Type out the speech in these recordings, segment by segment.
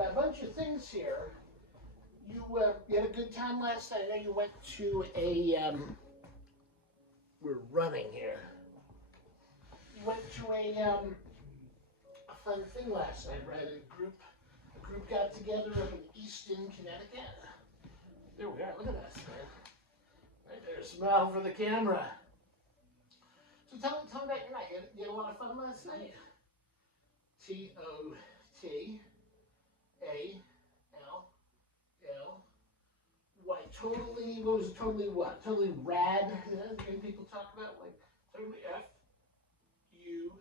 by a bunch of things here. You had a good time last night. I know you went to we're running here. You went to a fun thing last night, right? A group got together up in Easton, Connecticut. There we are. Look at us, man. Right there. Smile for the camera. So tell me about your night. You had a lot of fun last night. Totally. Totally. What was it? Totally what? Totally rad. And people talk about like totally F U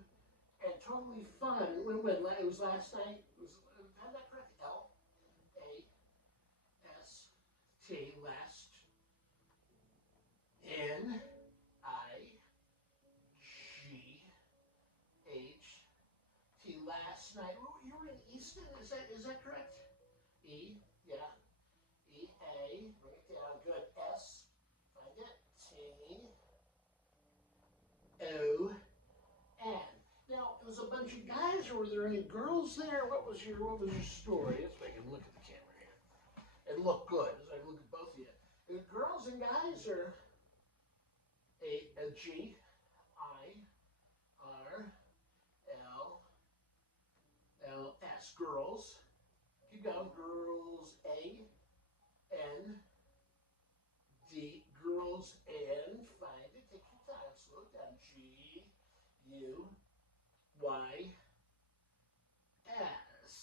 and totally fun. When it was last night. It was had that correct? LAST last NIGHT last night. You were in Easton. Is that correct? E yeah. EA, bring it down, good. S, find it. TON. Now, there was a bunch of guys, or were there any girls there? What was your story? Let's make him look at the camera here. And look good, as I look at both of you. The girls and guys are a G, I, R, L, S. Girls. Keep going. Girls, N, D, girls, and find it. Take your time. Slow it down. G, U, Y, S.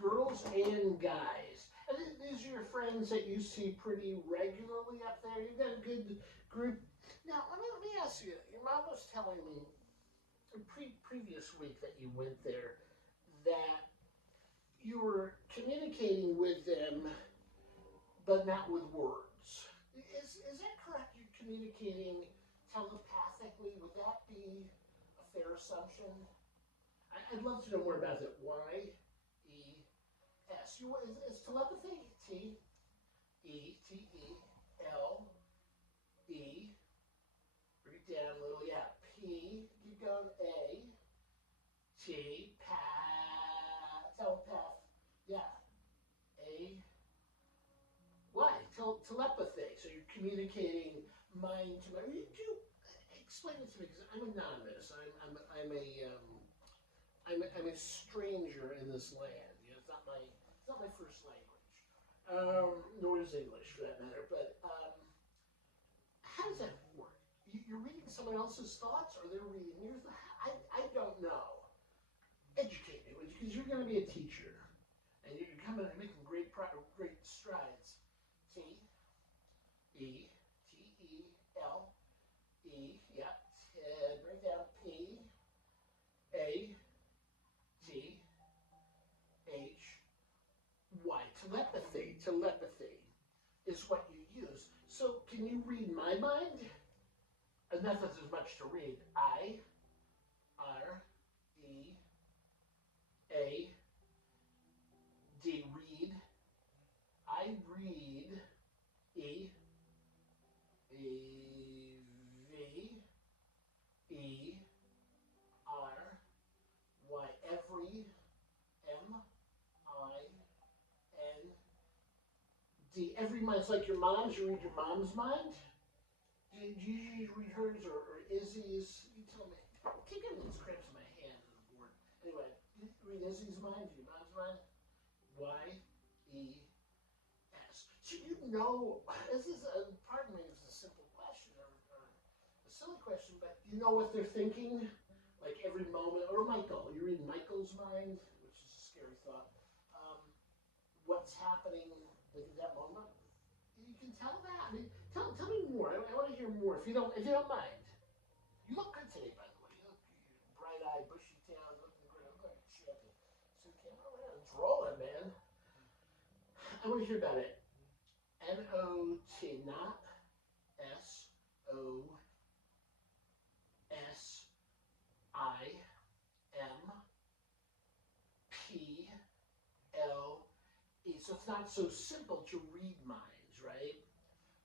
Girls and guys. And these are your friends that you see pretty regularly up there. You've got a good group. Now, let me ask you. Your mom was telling me previous week that you went there that you were communicating with them but not with words. Is that correct? You're communicating telepathically. Would that be a fair assumption? I'd love to know more about that. Y, E, S. Is telepathy T, E, T, E, L, E. Bring it down a little. Yeah. P. Keep going. A, T. Telepath. Yeah. A. Why? Telepathy. So you're communicating mind to mind. You explain it to me because I'm anonymous. I'm a stranger in this land. You know, it's not my first language, nor is English for that matter. But how does that work? You're reading someone else's thoughts, or they're reading yours. I don't know. Educate me, because you're going to be a teacher, and you're coming and making great strides. T, E, T, E, L, E, yeah, bring down P, A, T, H, Y. Telepathy is what you use. So can you read my mind? Enough is as much to read. I, R, E, A, D, read. I read. E, V, E, R, Y, every, M, I, N, D. Every mind. It's like your mom's. You read your mom's mind? Do you usually read hers or Izzy's? You tell me. Keep getting these cramps in my hand on the board. Anyway, you read Izzy's mind, your mom's mind? Y, E, S. So you know, this is pardon me, it's a simple question or a silly question, but you know what they're thinking? Like every moment, or Michael, you read Michael's mind, which is a scary thought. What's happening like at that moment? You can tell that. I mean, tell me more. I want to hear more. If you don't mind. You look good today, by the way. You look bright-eyed, bushy-tailed, looking great. Look like a champion. So camera, it's rolling, man. I want to hear about it. N-O-T, not S-O-S-I-M-P-L-E. So it's not so simple to read minds, right?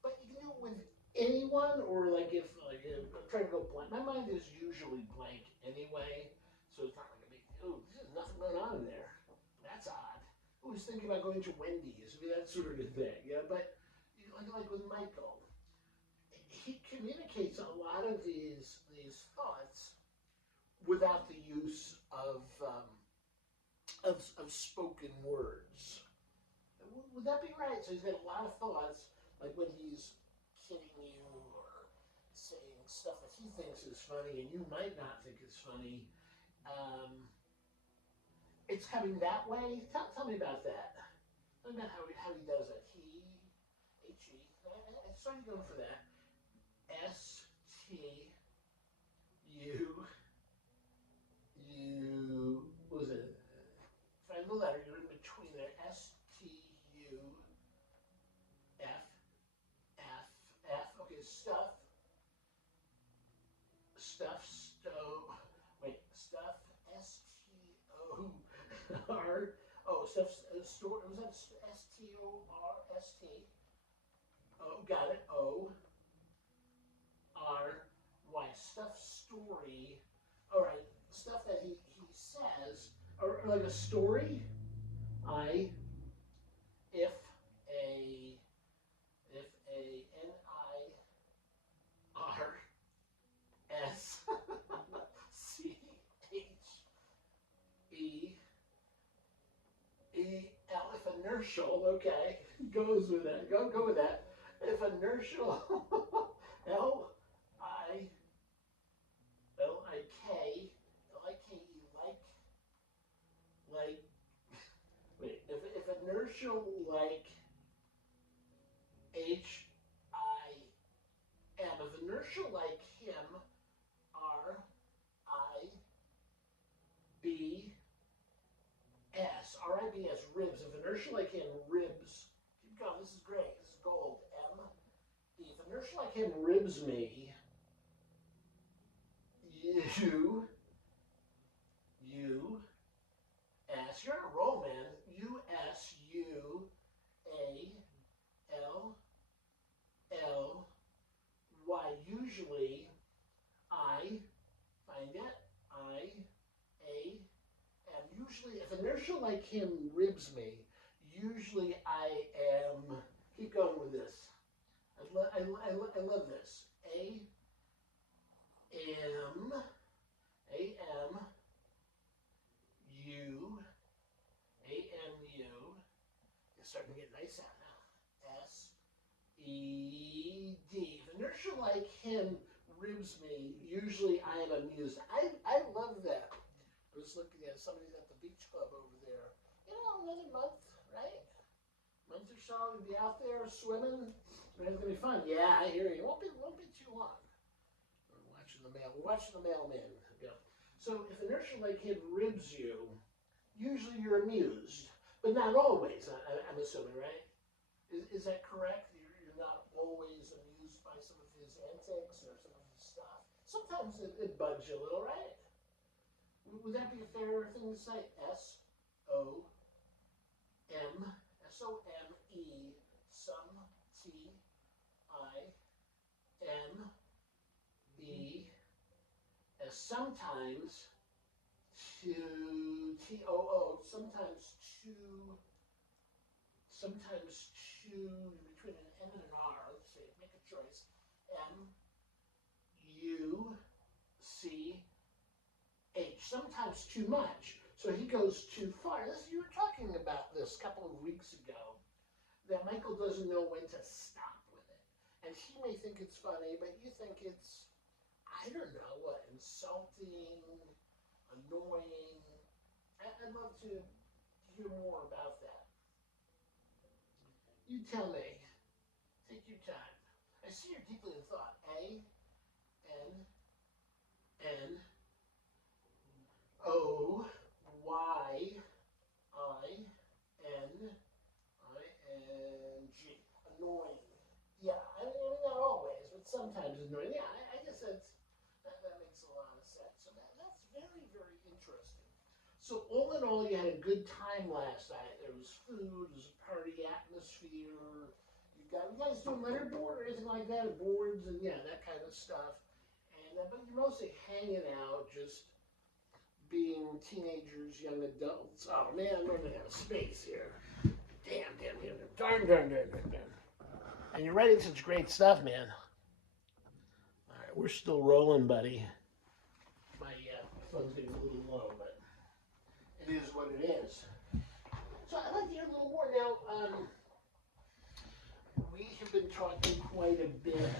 But you can do it with anyone, or like if I'm trying to go blank. My mind is usually blank anyway, so it's not like a big. Oh, there's nothing going on in there. That's odd. who's thinking about going to Wendy's, I mean, that sort of thing. Yeah, but like with Michael, he communicates a lot of these thoughts without the use of spoken words. Would that be right? So he's got a lot of thoughts, like when he's kidding you or saying stuff that he thinks is funny and you might not think is funny. Um, it's coming that way. Tell me about that. Tell me about how he does it. He, I started going for that. What was it? Find the letter, you're in between there. Stuff, okay, stuff, S-T-O-R, oh, stuff, store, was that S-T-O-R-S-T? Oh, got it, O-R-Y, stuff story, all right, stuff that he says, or like a story, I, if a, N-I-R-S, C-H-E-E-L, if inertial, okay, goes with that, go with that, if inertial, L-I-L-I-K, L-I-K-E, like, wait, if inertial like H-I-M, if inertial like him, R-I-B-S, R-I-B-S, ribs, if inertial like him, ribs, keep going, this is great, this is gold, M-E, if inertial like him ribs me, U-S, you're on a roll, man, U-S-U-A-L-L-Y, usually, I, find it, I-A-M, usually, if inertia like him ribs me, usually I am, keep going with this, I love this, A-M, A-M, U, A-M-U, it's starting to get nice out now, S-E-D, if inertia like him ribs me, usually I am amused. I love that. I was looking at somebody's at the beach club over there. Another month, right? Month or so, we'll be out there swimming. It's gonna be fun. Yeah, I hear you. It won't be too long. We're watching the mailman go. So if inertia like him ribs you, usually you're amused, but not always. I'm assuming, right? Is that correct? You're not always amused by some of his antics or some of his stuff. Sometimes it bugs you a little, right? Would that be a fair thing to say? S-O-M-E, some, T-I-M-E, sometimes, T-O-O, sometimes between an M and an R, let's see, make a choice, M-U-C-H, sometimes too much. So he goes too far. You were talking about this a couple of weeks ago, that Michael doesn't know when to stop with it. And he may think it's funny, but you think it's, I don't know, what, insulting, annoying. I'd love to hear more about that. You tell me. Take your time. I see you're deeply in thought. A-N-N-O-Y-I-N-I-N-G. Annoying. Yeah, I mean not always, but sometimes annoying. Yeah, I guess that makes a lot of sense. So that's very, very interesting. So all in all, you had a good time last night. There was food, there was a party atmosphere. You guys doing letterboard or anything like that, boards and yeah, that kind of stuff. And but you're mostly hanging out, just being teenagers, young adults. Oh man, I'm running out of space here. Damn. Darn. And you're writing such great stuff, man. All right, we're still rolling, buddy. My phone's getting a little low, but it is what it is. So I'd like to hear a little more now. We have been talking quite a bit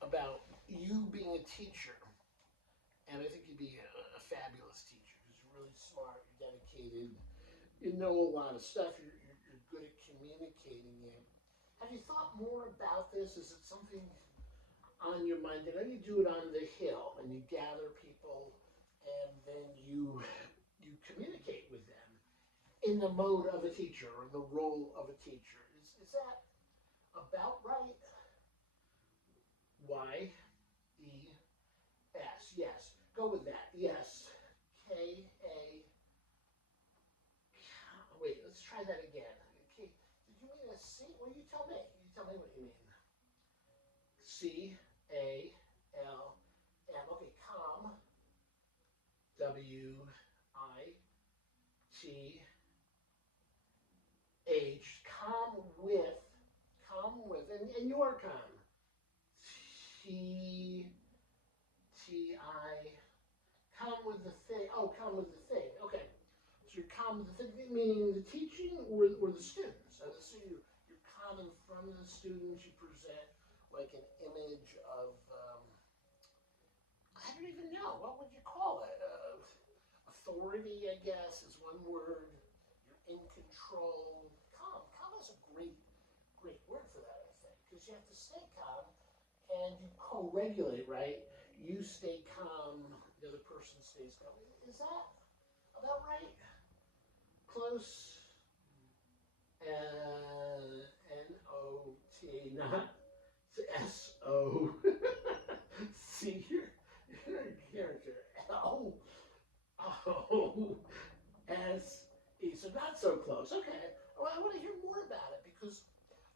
about you being a teacher, and I think you'd be a fabulous teacher because you're really smart, you're dedicated, you know a lot of stuff, you're good at communicating it. Have you thought more about this? Is it something on your mind? I know you do it on the Hill, and you gather people, and then you communicate with them in the mode of a teacher or the role of a teacher. Is that about right? Y E S. Yes. Go with that. Yes. K A. Wait. Let's try that again. K. Did you mean a C? Well, you tell me. You tell me what you mean. C A L M. Okay. Calm. W I T H. Calm with. Calm with. And you are calm. T T I. Calm with the thing. Oh, calm with the thing. Okay. So you're calm with the thing, meaning the teaching or the students. So you're calm in front of the students. You present like an image of, I don't even know. What would you call it? Authority, I guess, is one word. You're in control. Calm. Calm is a great word for that, I think, because you have to stay calm and you co-regulate, right? You stay calm, the other person stays calm. Is that about right? Close. N-O-T, not S-O-C. You're a character. L-O-S-E. So not so close. Okay. Well, I want to hear more about it because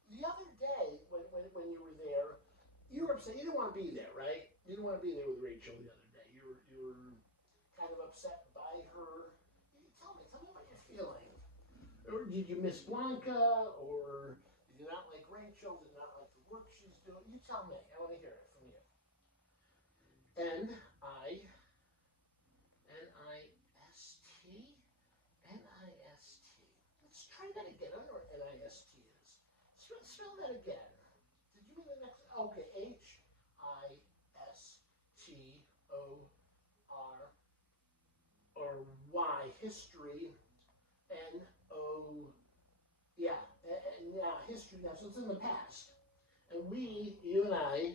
the other day when you were there, you were upset. You didn't want to be there, right? You didn't want to be there with Rachel the other day. You were kind of upset by her. Tell me what you're feeling. Or did you miss Blanca? Or did you not like Rachel? Did you not like the work she's doing? You tell me. I want to hear it from you. N-I-S-T? N-I-S-T. Let's try that again. I don't know what N-I-S-T is. Spell that again. Did you mean the next? Okay, H-I-S-T-O-R or Y, history, N-O, yeah, and yeah, history now, so it's in the past. And you and I,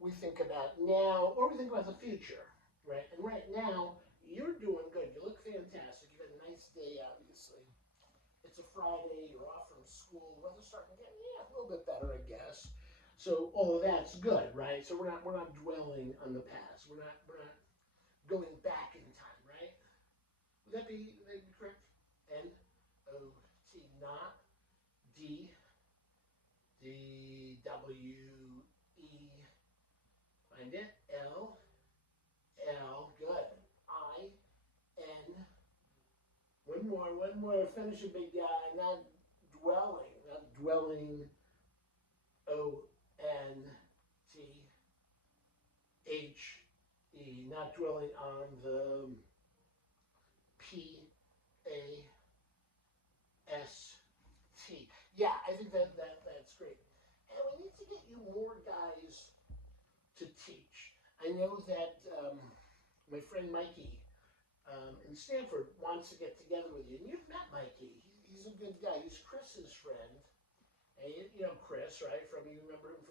we think about now, or we think about the future, right? And right now, you're doing good. You look fantastic. You had a nice day, obviously. It's a Friday. You're off from school. The weather's starting to get a little bit better, I guess. So all of that's good, right? So we're not dwelling on the past. We're not going back in time, right? Would that be correct? N-O-T, not D-W-E. Find it. L, good. I-N. One more. Finish it, big guy. Not dwelling. O-N-T-H-E. Not dwelling on the P-A-S-T. Yeah, I think that's great. And we need to get you more guys to teach. I know that my friend Mikey in Stanford wants to get together with you. And you've met Mikey. He's a good guy. He's Chris's friend. And you know Chris, right? You remember him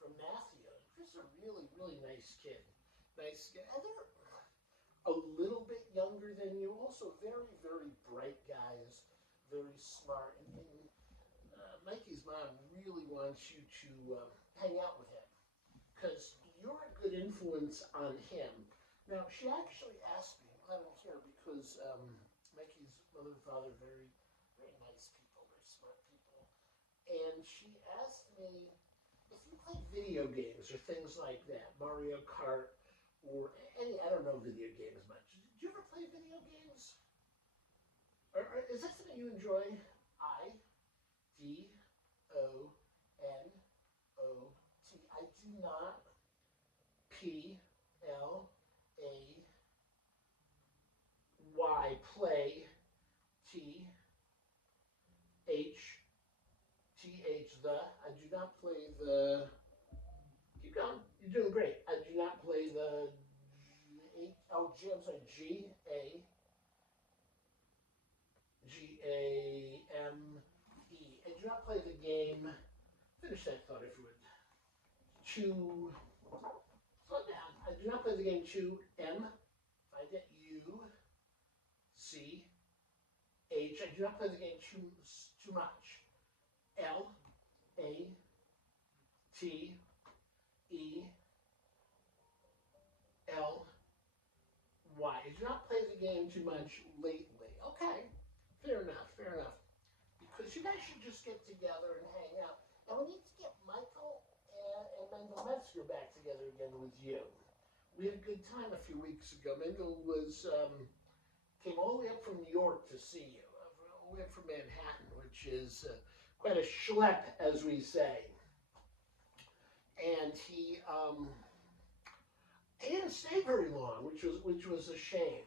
from Matthew. Chris is a really, really nice kid. Nice kid. And they're a little bit younger than you. Also very, very bright guys. Very smart. And Mikey's mom really wants you to hang out with him because you're a good influence on him. Now, she actually asked me, I don't care because Mikey's mother and father are very, very nice people, very smart people. And she asked me if you play video games or things like that, Mario Kart or any, I don't know video games much. you ever play video games? Or is that something you enjoy? IDONOT. I do not. PLAY. Play. THTH. The. I do not play the. Keep going. You're doing great. I do not play the. I'm sorry. GAME. I do not play the game. Finish that thought if you would. Slow down. I do not play the game Chew. M. Find it. UCH. I do not play the game too much. LATE. LY. I do not play the game too much lately. Okay. Fair enough. Because you guys should just get together and hang out. And we need to get Michael and Mendel Metzger back together again with you. We had a good time a few weeks ago. Mendel came all the way up from New York to see you, all the way up from Manhattan, which is quite a schlep, as we say. And he didn't stay very long, which was a shame.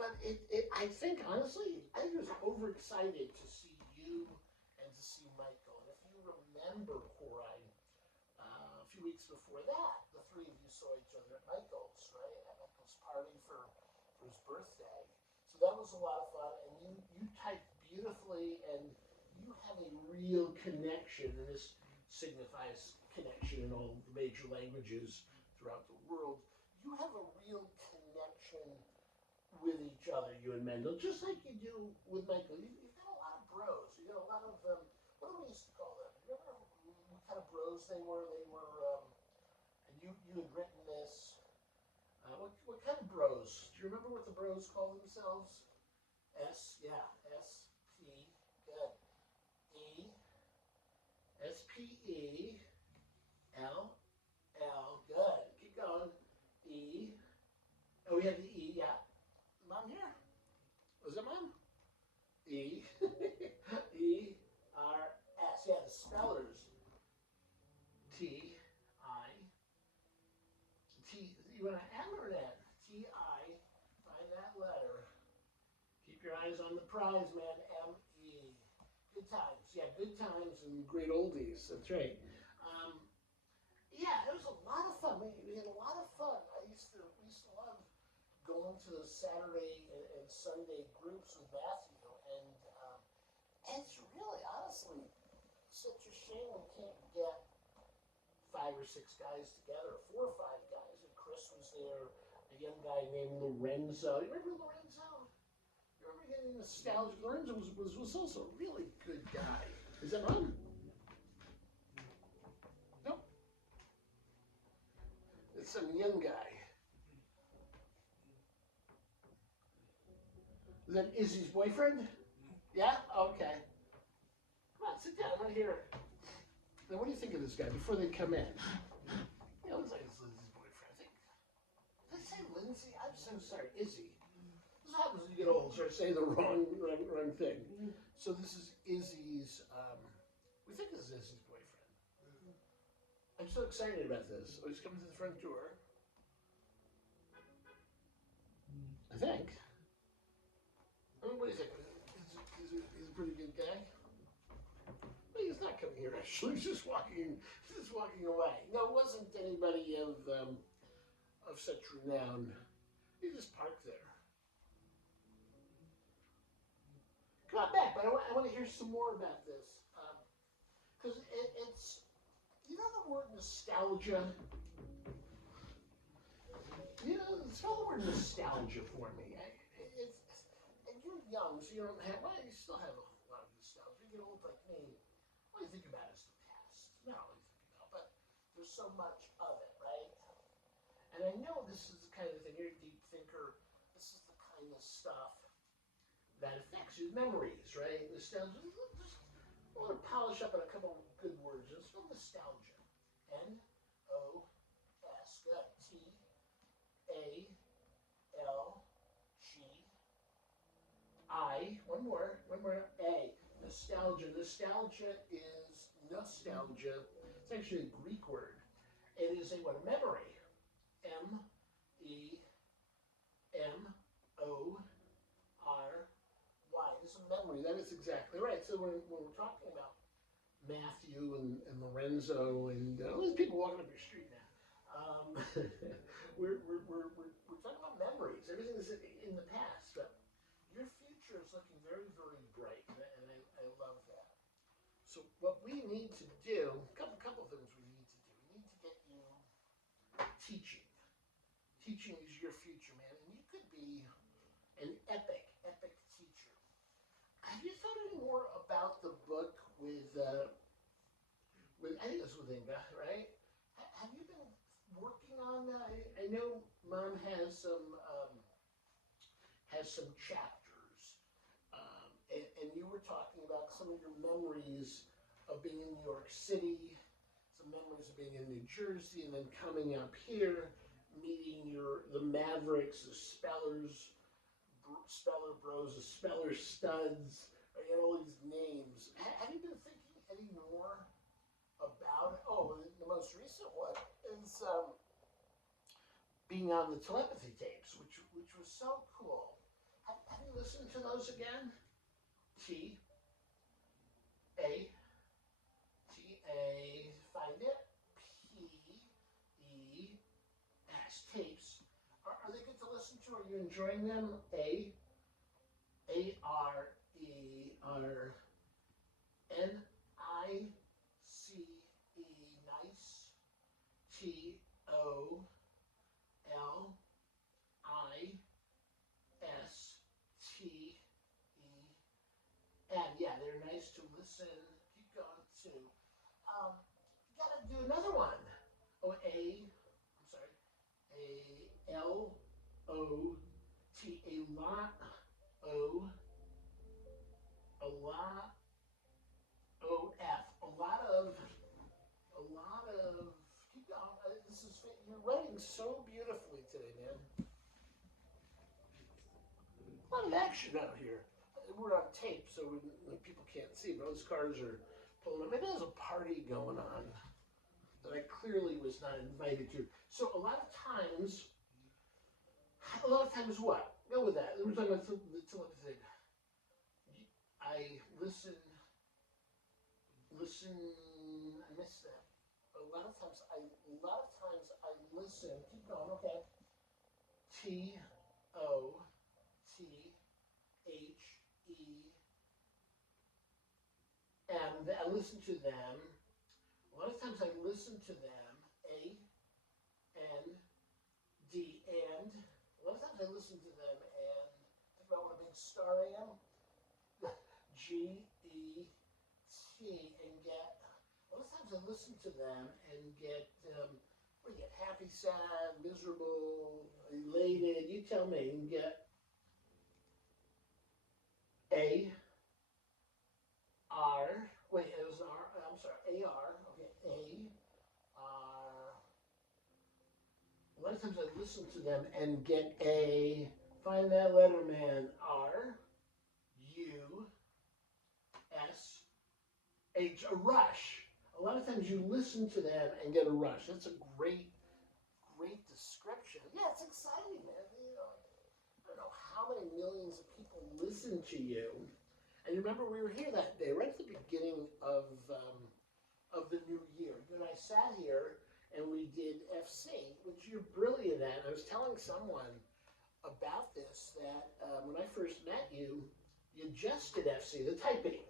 But I think, honestly, I was overexcited to see you and to see Michael. And if you remember, Corey, a few weeks before that, the three of you saw each other at Michael's, right? At Michael's party for his birthday. So that was a lot of fun. And you typed beautifully, and you have a real connection. And this signifies connection in all the major languages throughout the world. You have a real connection with each other, you and Mendel, just like you do with Michael. You've got a lot of bros. You got a lot of, what do we used to call them? Remember what kind of bros they were? And you had written this. What kind of bros? Do you remember what the bros call themselves? SP, good. SPELL, good. Keep going. We have the E, yeah. Mom here? Was it Mom? ERS, yeah, the spellers. TI. You want an M or an N? TI. Find that letter. Keep your eyes on the prize, man. ME. Good times. Yeah, good times and great oldies. That's right. Yeah, it was a lot of fun. We had a lot of fun. We used to love going to the Saturday and Sunday groups with Matthew, and it's really, honestly, such a shame we can't get 5 or 6 guys together, 4 or 5 guys. And Chris was there, a young guy named Lorenzo. You remember Lorenzo? You remember getting nostalgic? Lorenzo was also a really good guy. Is that Mom? Nope. It's some young guy. Is that Izzy's boyfriend? Yeah? Okay. Come on, sit down. I want to hear it. Now, what do you think of this guy before they come in? Yeah, looks like it's Lindsay's boyfriend. Did I say Lindsay? I'm so sorry. Izzy. This happens when you get old. So I say the wrong thing. So this is Izzy's, we think this is Izzy's boyfriend. I'm so excited about this. Oh, he's coming to the front door. I think. What do you think? He's a pretty good guy. Well, he's not coming here. Actually, he's just walking away. No, it wasn't anybody of such renown. He just parked there. Come on back, but I want to hear some more about this because it's, you know, the word nostalgia. You know, spell the word nostalgia for me. And you're young, so you don't have. Well, you still have a lot of nostalgia. You get old like me. All you think about is the past. Not all you think about, but there's so much of it, right? And I know this is the kind of thing. You're a deep thinker. This is the kind of stuff that affects your memories, right? Nostalgia. Just I want to polish up on a couple of good words. Let's spell nostalgia. N-O-S. Good. T-A-L-G-I-A. one more, A. Nostalgia. Nostalgia is nostalgia. It's actually a Greek word. It is a what? Memory. Memory. It's a memory. That is exactly right. So when we're talking about Matthew and Lorenzo and all these people walking up your street now, we're talking about memories. Everything is in the past. But your future is looking very, very bright, and I love that. So what we need to do, couple of things we need to do. We need to get you teaching. Teaching is your future, man, and you could be an epic teacher. Have you thought any more about the book with I think it was with Inga, right? Have you been working on that? I know Mom has some chapters, and you were talking about some of your memories of being in New York City, some memories of being in New Jersey, and then coming up here, meeting the Mavericks, the Speller Bros, the Speller Studs, you know, all these names. Have you been thinking any more about it? Oh, the most recent one is being on the telepathy tapes, which was so cool. Have you listened to those again? T A find it. P-E-S tapes. Are they good to listen to? Are you enjoying them? A-R-E-N-I-C-E, nice. Tolistene. Yeah, they're nice to listen. Keep going too. You gotta do another one. Oh, I'm sorry. A-L-O-T, a lot. O, a lot. O-F. A lot of, keep going. You're writing so beautifully today, man. A lot of action out here. We're on tape, so people can't see, but those cars are pulling up. Maybe there's a party going on that I clearly was not invited to. So a lot of times what? Go with that. We're talking about the telepathy. I listen, I miss that. A lot of times I listen. Keep going, okay. T-O-T-H-E-M. I listen to them. A lot of times I listen to them. A-N-D. And a lot of times I listen to them and think about what a big star I am. G-E-T, and get. A lot of times I listen to them and get. What do you get? Happy, sad, miserable, elated. You tell me. And get A R. Wait, it was R. I'm sorry. A-R. Okay. A-R. A lot of times I listen to them and get a. Find that letter, man. R. U. S. H. A rush. A lot of times you listen to them and get a rush. That's a great description. Yeah, it's exciting, man. You know, I don't know how many millions of people listen to you. And you remember we were here that day, right at the beginning of the new year. You and I sat here and we did FC, which you're brilliant at. I was telling someone about this that when I first met you, you just did FC, the typing,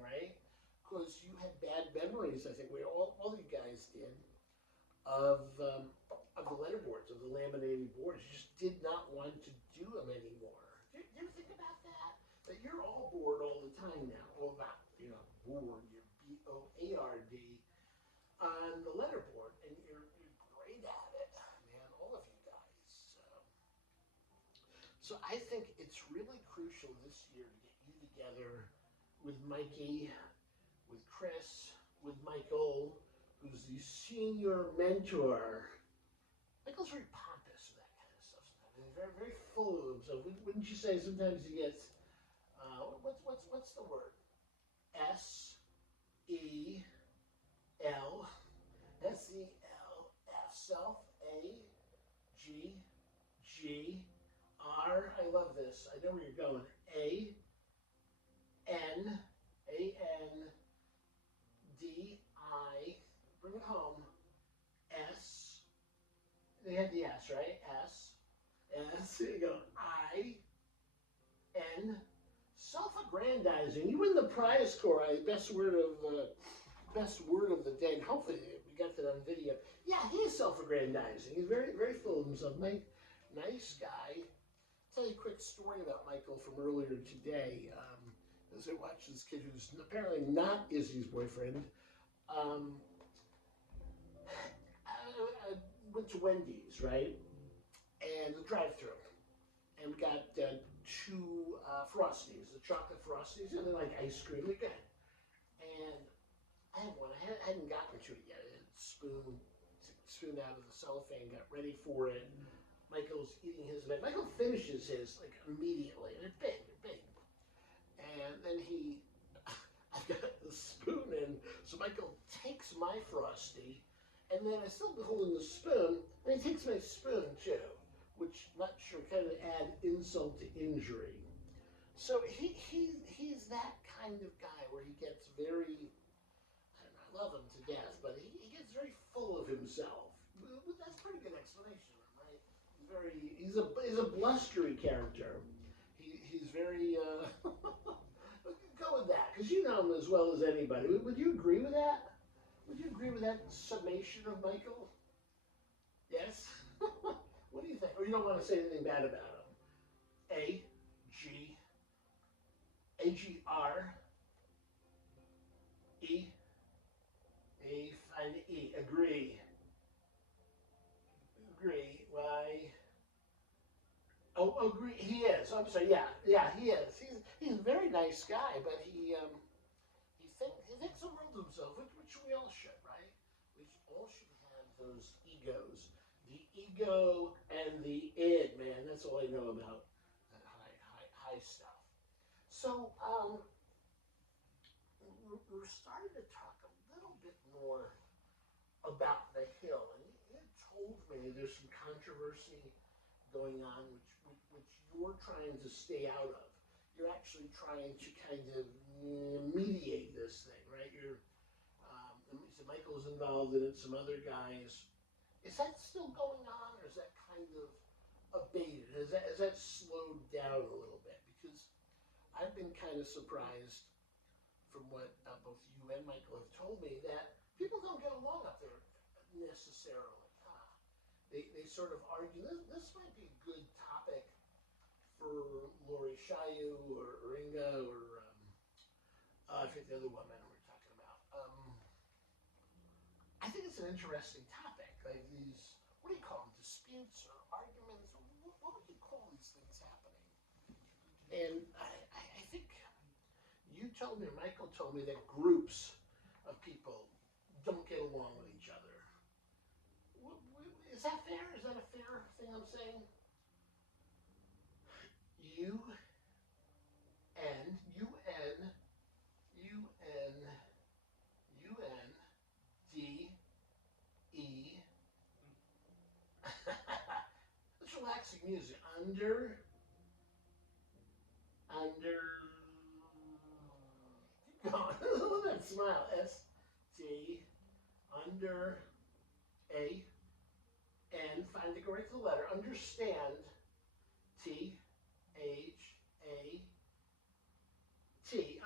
right? Because you had bad memories, I think all you guys did, of the letterboards, of the laminated boards. You just did not want to do them anymore. Do you ever think about that? That you're all bored all the time now. Well, not, bored, you're B-O-A-R-D on the letterboard, and you're great at it, man, all of you guys. So I think it's really crucial this year to get you together with Mikey, with Chris, with Michael, who's the senior mentor. Michael's very pompous with that kind of stuff sometimes. He's very, very full of himself. Wouldn't you say sometimes he gets what's the word? S-E-L, S-E-L-F, self, A-G-G-R. I love this. I know where you're going. A-N, A-N-D-I, bring it home, S, they had the S, right? S, S, here you go, I-N, self-aggrandizing. You win the prize, Corey. Best word of the day. And hopefully we got that on video. Yeah, he is self-aggrandizing. He's very, very full of himself. Nice guy. I'll tell you a quick story about Michael from earlier today. As I watched this kid who's apparently not Izzy's boyfriend. I went to Wendy's, right? And the drive-thru. And we got two Frosties, the chocolate Frosties, and they're like ice cream. They're good. And I had one. I hadn't gotten to it yet. I had spoon out of the cellophane, got ready for it. Michael's eating his, and Michael finishes his like immediately, and they're big. And then I've got the spoon in, so Michael takes my Frosty, and then I still holding the spoon, and he takes my spoon too, which I'm not sure kind of add insult to injury. So he's that kind of guy where he gets very, I love him to death, but he gets very full of himself. That's a pretty good explanation of him, right? He's a blustery character. He's very go with that, because you know him as well as anybody. Would you agree with that? Would you agree with that summation of Michael? Yes? What do you think? Or you don't want to say anything bad about him? A-G-R-E. Find E. Agree. Why? Oh, agree. He is. I'm sorry. Yeah, he is. He's a very nice guy, but he thinks the world of himself, which we all should, right? We all should have those egos. The ego and the id, man. That's all I know about that high stuff. So, we're starting to talk a little bit more about the Hill, and you told me there's some controversy going on, which you're trying to stay out of. You're actually trying to kind of mediate this thing, right? So Michael's involved in it, some other guys. Is that still going on, or is that kind of abated? Has that slowed down a little bit? Because I've been kind of surprised from what both you and Michael have told me that people don't get along up there necessarily. They sort of argue. This might be a good topic for Lori Shayu or Inga or I think the other woman we're talking about. I think it's an interesting topic. Like these, what do you call them? Disputes or arguments? What would you call these things happening? And I think you told me, or Michael told me, that groups of people don't get along with each other. Is that fair? Is that a fair thing I'm saying? U-N-D-E. Let's relaxing music. Under. Keep going. Look at that smile. S-T. Under. A. N. Find the correct letter. Understand. T-H-A-T.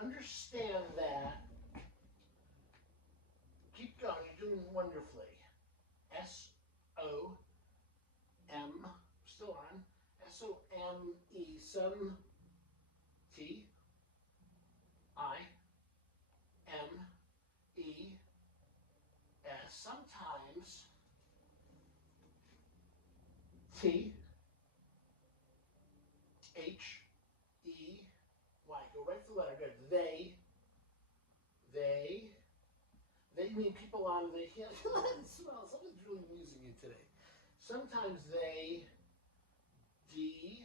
Understand that. Keep going. You're doing wonderfully. S-O-M. Still on. S-O-M-E. Some. T-I-M-E-S. Sometimes. T-H-E-Y. Go right for the letter. Good. They mean people on the hill. Smell. Someone's really amusing you today. Sometimes they, D-O-N-O-T-T.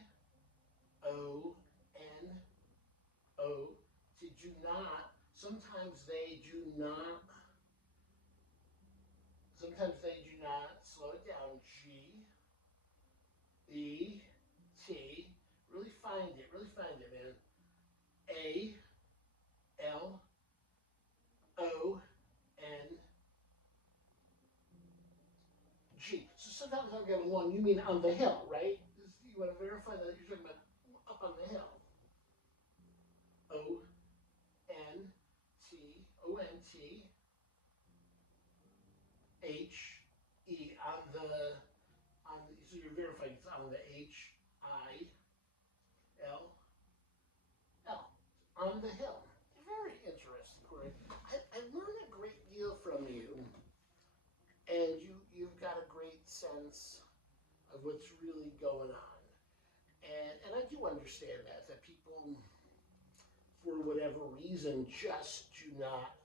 Sometimes they do not. Sometimes they do not. Slow it down. G, E, T. Really find it. Really find it, man. A, L, O, N, G. So sometimes I'll get one. You mean on the hill, right? You want to verify that you're talking about up on the hill. O, N, T, O, N, T, H, E so you're verifying it's on the H, I, L, L. On the hill. Very interesting, Corey. I learned a great deal from you, and you've got a great sense of what's really going on. And I do understand that people, for whatever reason, just do not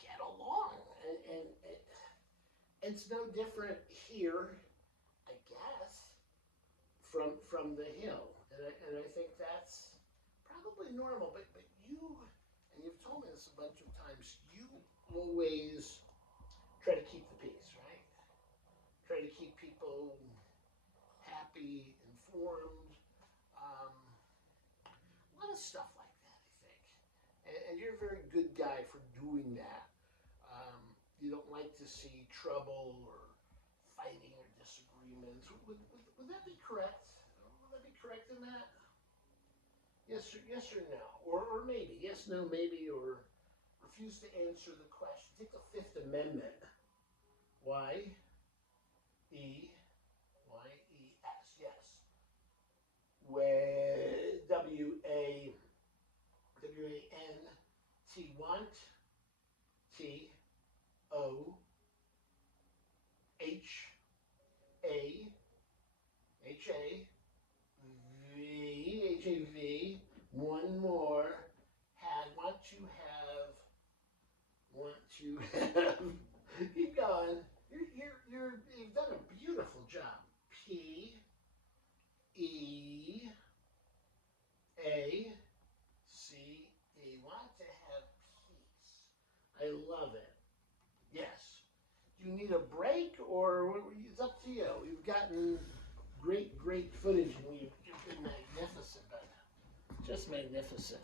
get along. And it's no different here, I guess, from the hill. And I think that's probably normal. But you, and you've told me this a bunch of times, you always try to keep the peace, right? Try to keep people happy, informed, a lot of stuff like that, I think. And you're a very good guy for doing that. You don't like to see trouble or fighting or disagreements. Would that be correct? Would that be correct in that? Yes or no? Or maybe. Yes, no, maybe, or refuse to answer the question. Take the Fifth Amendment. Why? E. Y-E-S. Yes. Where W-A-N-T, want, T-O-H-A-H-A-V, one more, want to have, keep going, you've done a beautiful job. P, E, A, C, E, want to have peace. I love it. Yes. Do you need a break, or it's up to you? You've gotten great footage, and you've been magnificent, but just magnificent.